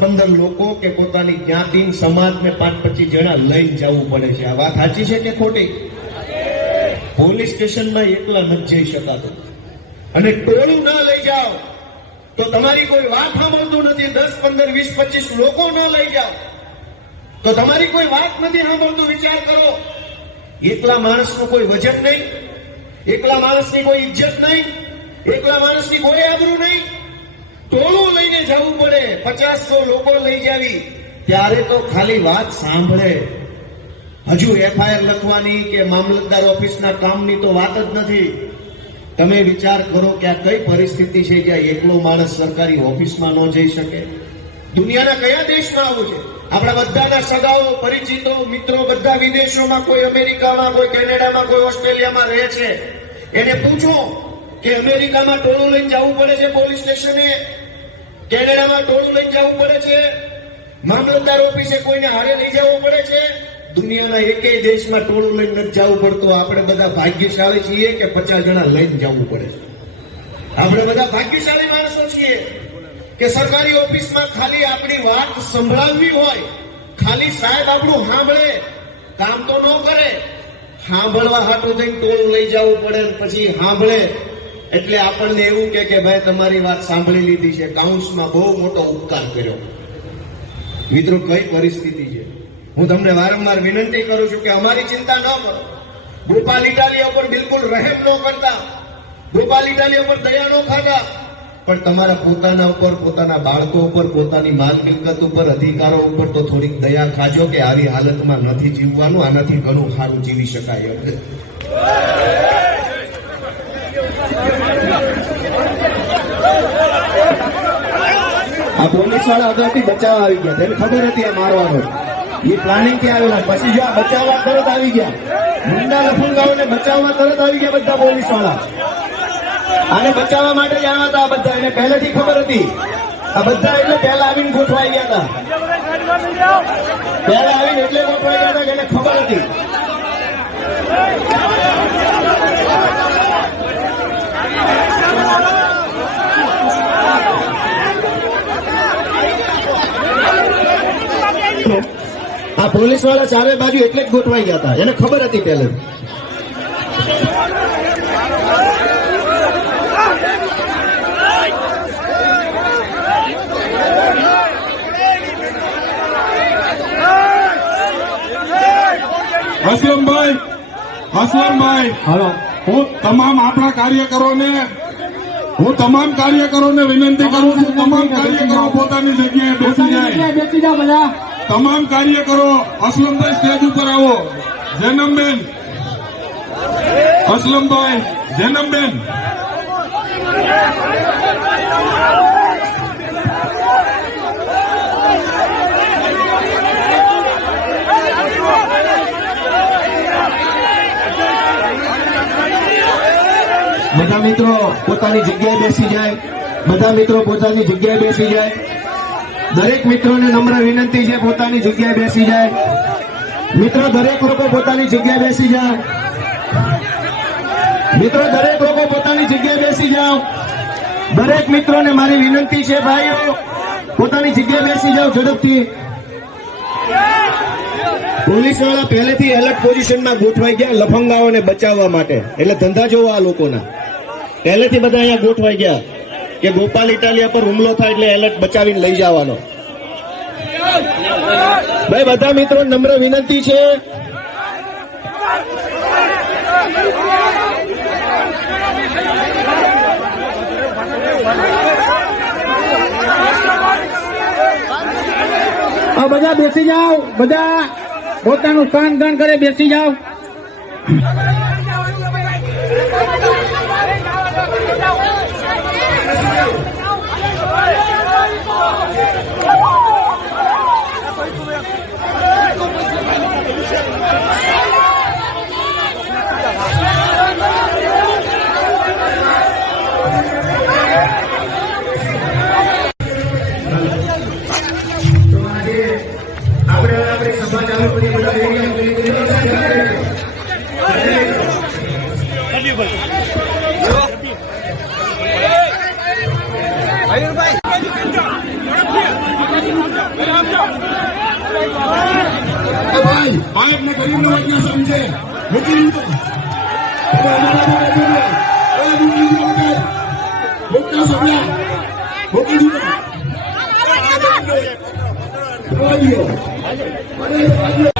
પંદર લોકો કે પોતાની જ્ઞાતિ સમાજને પાંચ પચીસ જણા લઈને જવું પડે છે. આ વાત સાચી છે કે ખોટી? પોલીસ સ્ટેશનમાં એકલા નથી જઈ શકાતું. અને ટોળું ના લઈ જાઓ, તો તમારી કોઈ વાત સાંભળતું નથી. દસ, પંદર, વીસ, પચીસ લોકો ન લઈ જાઓ, તો તમારી કોઈ વાત નથી સાંભળતું. વિચાર કરો. એકલા માણસનું કોઈ વજન નહીં. એકલા માણસની કોઈ ઇજ્જત નહીં. એકલા માણસની કોઈ આબરૂ નહીં. ટોળું લઈને જવું પડે. પચાસ સો લોકો લઈ જાવી. ત્યારે તો ખાલી વાત સાંભળે. હજુ એફઆઈઆર લખવાની કે મામલતદાર ઓફિસના કામની તો વાત જ નથી. તમે વિચાર કરો કે આ કઈ પરિસ્થિતિ છે જ્યાં એકલો માણસ સરકારી ઓફિસમાં ન જઈ શકે? દુનિયાના કયા દેશમાં આવું છે? આપણા બધાના સગાઓ, પરિચિતો, મિત્રો બધા વિદેશોમાં કોઈ અમેરિકામાં, કોઈ કેનેડામાં, કોઈ ઓસ્ટ્રેલિયામાં રહે છે. એને પૂછો કે અમેરિકામાં ટોળું લઈને જવું પડે છે પોલીસ સ્ટેશને? કેનેડામાં ટોળું લઈને જવું પડે છે. મામલતદાર ઓફિસે કોઈને હારે લઈ જવું પડે છે. દુનિયાના એકેય દેશમાં ટોળું લઈને નથી જવું પડતું. આપણે બધા ભાગ્યશાળી છીએ કે પચાસ જણા લઈને જવું પડે છે. આપણે બધા ભાગ્યશાળી માણસો છીએ કે સરકારી ઓફિસમાં ખાલી આપણી વાત સંભળાવવી હોય. ખાલી સાહેબ આપણું સાંભળે, કામ તો ન કરે. સાંભળવા હાટું થઈને ટોળું લઈ જવું પડે પછી સાંભળે. એટલે આપણને એવું કે કે ભાઈ તમારી વાત સાંભળી લીધી છે. કાઉન્સમાં બહુ મોટો ઉપકાર કર્યો. મિત્રો, કઈ પરિસ્થિતિ છે? હું તમને વારંવાર વિનંતી કરું છું કે અમારી ચિંતા ન કરો. ગોપાલ ઇટાલિયા ઉપર બિલકુલ રહેમ ન કરતા. ગોપાલ ઇટાલિયા ઉપર દયા ન ખાતા. પણ તમારા પોતાના ઉપર, પોતાના બાળકો ઉપર, પોતાની માલ મિલકત ઉપર, અધિકારો ઉપર તો થોડીક દયા ખાજો કે આવી હાલતમાં નથી જીવવાનું. આનાથી ઘણું સારું જીવી શકાય એમ છે આ પોલીસવાળા અગાઉથી બચાવવા આવી ગયા એને ખબર હતી આ મારવાનો. એ પ્લાનિંગથી આવેલા? પછી જો આ બચાવવા તરત આવી ગયા. મુંડા લફંગાઓને બચાવવા તરત આવી ગયા બધા પોલીસવાળા આને બચાવવા માટે જ હતા બધા. એને પહેલેથી ખબર હતી. આ બધા એટલે પહેલા આવીને ગોઠવાઈ ગયા હતા. પહેલા આવીને એટલે ગોઠવાઈ ગયા હતા કે એને ખબર હતી. આ પોલીસવાળા ચારે બાજુ એટલે જ ગોઠવાઈ ગયા હતા. એને ખબર હતી પહેલે. અસલમભાઈ અસલમભાઈ હાલો. હું તમામ આપણા કાર્યકરોને હું તમામ કાર્યકરોને વિનંતી કરું છું તમામ કાર્યકરો પોતાની જગ્યાએ બેસી જાય. બેસી જાઓ બધા. તમામ કાર્યકરો અસલમભાઈ સ્ટેજ ઉપર આવો. જનમબેન. અસલમભાઈ જનમબેન. બધા મિત્રો પોતાની જગ્યાએ બેસી જાય, બધા મિત્રો પોતાની જગ્યાએ બેસી જાય. દરેક મિત્રોને નમ્ર વિનંતી છે પોતાની જગ્યાએ બેસી જાય. મિત્રો, દરેક લોકો પોતાની જગ્યાએ બેસી જાય. મિત્રો, દરેક લોકો પોતાની જગ્યાએ બેસી જાઓ. દરેક મિત્રોને મારી વિનંતી છે, ભાઈઓ, પોતાની જગ્યાએ બેસી જાઓ ઝડપથી. પોલીસવાળા પહેલેથી એલર્ટ પોઝિશનમાં ગોઠવાઈ ગયા લફંગાઓને બચાવવા માટે, એટલે ધંધા જોવા આ લોકોના. પહેલેથી બધા અહીંયા ગોઠવાઈ ગયા કે ગોપાલ ઇટાલિયા પર હુમલો થાય એટલે એલર્ટ બચાવીને લઈ જવાનો. ભાઈ, બધા મિત્રો નમ્ર વિનંતી છે. બધા બેસી જાઓ, બધા પોતાનું કાન કાન કરે, બેસી જાઓ. મૂકી દીધો વગર. સમજે સમજ્યા મૂકી દીધો મૂકી દીધો. મૂકી દીધો.